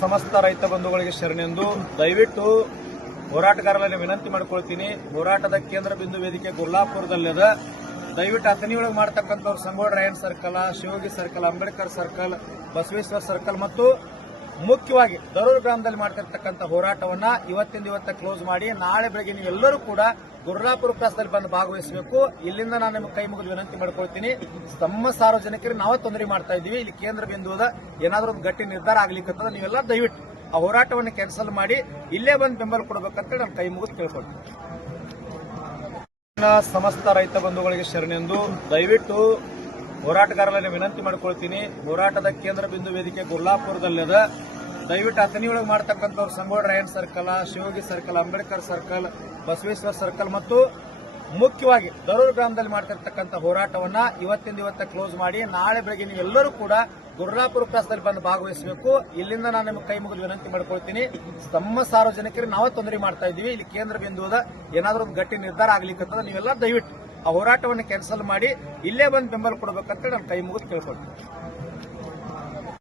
ಸಮಸ್ತ ರೈತ ಬಂಧುಗಳಿಗೆ ಶರಣೆಂದು ದಯವಿಟ್ಟು ಹೋರಾಟಗಾರರಲ್ಲಿ ವಿನಂತಿ ಮಾಡಿಕೊಳ್ತೀನಿ. ಹೋರಾಟದ ಕೇಂದ್ರ ಬಿಂದು ವೇದಿಕೆ ಗುರ್ಲಾಪುರದಲ್ಲಿದ ದಯವಿಟ್ಟು ಅಥಣಿಯೊಳಗೆ ಮಾಡ್ತಕ್ಕಂಥವ್ರು Sangolli Rayanna circle Shivaji circle, Ambedkar circle, Basaveshwara circle ಮತ್ತು ಮುಖ್ಯವಾಗಿ ದರೂರು ಗ್ರಾಮದಲ್ಲಿ ಮಾಡ್ತಿರ್ತಕ್ಕಂಥ ಹೋರಾಟವನ್ನ ಇವತ್ತಿಂದ ಇವತ್ತ ಕ್ಲೋಸ್ ಮಾಡಿ ನಾಳೆ ಬೆಳಗ್ಗೆ ನೀವೆಲ್ಲರೂ ಕೂಡ ಗುರ್ಲಾಪುರ ಕ್ರಾಸ್ದಲ್ಲಿ ಬಂದು ಭಾಗವಹಿಸಬೇಕು. ಇಲ್ಲಿಂದ ನಾನು ನಿಮ್ಗೆ ಕೈ ಮುಗಿದು ವಿನಂತಿ ಮಾಡ್ಕೊಳ್ತೀನಿ. ತಮ್ಮ ಸಾರ್ವಜನಿಕರಿಗೆ ನಾವೇ ತೊಂದರೆ ಮಾಡ್ತಾ ಇದ್ದೀವಿ. ಇಲ್ಲಿ ಕೇಂದ್ರ ಬಿಂದುವುದ ಏನಾದರೂ ಒಂದು ಗಟ್ಟಿ ನಿರ್ಧಾರ ಆಗ್ಲಿಕ್ಕಂತ ನೀವೆಲ್ಲ ದಯವಿಟ್ಟು ಆ ಹೋರಾಟವನ್ನು ಕ್ಯಾನ್ಸಲ್ ಮಾಡಿ ಇಲ್ಲೇ ಬಂದು ಬೆಂಬಲ ಕೊಡಬೇಕಂತ ನಾನು ಕೈ ಮುಗಿದು ಕೇಳ್ಕೊಳ್ತೀನಿ. ಸಮಸ್ತ ರೈತ ಬಂಧುಗಳಿಗೆ ಶರಣೆಂದು ದಯವಿಟ್ಟು ಹೋರಾಟಗಾರರಲ್ಲಿ ವಿನಂತಿ ಮಾಡ್ಕೊಳ್ತೀನಿ. ಹೋರಾಟದ ಕೇಂದ್ರ ಬಿಂದು ವೇದಿಕೆ ಗುರ್ಲಾಪುರದಲ್ಲಿದ ದಯವಿಟ್ಟು ಅಥಣಿಯೊಳಗೆ ಮಾಡ್ತಕ್ಕಂಥವ್ರು Sangolli Rayanna circle Shivaji circle, Ambedkar circle, Basaveshwara circle ಮತ್ತು ಮುಖ್ಯವಾಗಿ ದರೂರ್ ಗ್ರಾಮದಲ್ಲಿ ಮಾಡ್ತಿರ್ತಕ್ಕಂಥ ಹೋರಾಟವನ್ನ ಇವತ್ತಿಂದ ಇವತ್ತ ಕ್ಲೋಸ್ ಮಾಡಿ ನಾಳೆ ಬೆಳಗ್ಗೆ ನೀವೆಲ್ಲರೂ ಕೂಡ ಗುರ್ಲಾಪುರ ಕ್ರಾಸ್ದಲ್ಲಿ ಬಂದು ಭಾಗವಹಿಸಬೇಕು. ಇಲ್ಲಿಂದ ನಾನು ನಿಮ್ಗೆ ಕೈ ಮುಗಿದು ವಿನಂತಿ ಮಾಡ್ಕೊಳ್ತೀನಿ. ತಮ್ಮ ಸಾರ್ವಜನಿಕರಿಗೆ ನಾವೇ ತೊಂದರೆ ಮಾಡ್ತಾ ಇದ್ದೀವಿ. ಇಲ್ಲಿ ಕೇಂದ್ರ ಬಿಂದುವದ ಏನಾದರೂ ಒಂದು ಗಟ್ಟಿ ನಿರ್ಧಾರ ಆಗ್ಲಿಕ್ಕಂತ ನೀವೆಲ್ಲ ದಯವಿಟ್ಟು ಹೋರಾಟವನ್ನು ಕ್ಯಾನ್ಸಲ್ ಮಾಡಿ ಇಲ್ಲೇ ಬಂದು ಬೆಂಬಲ ಕೊಡಬೇಕಂತ ನಾನು ಕೈ ಮುಗಿದು ಕೇಳ್ಕೊಳ್ತೀನಿ.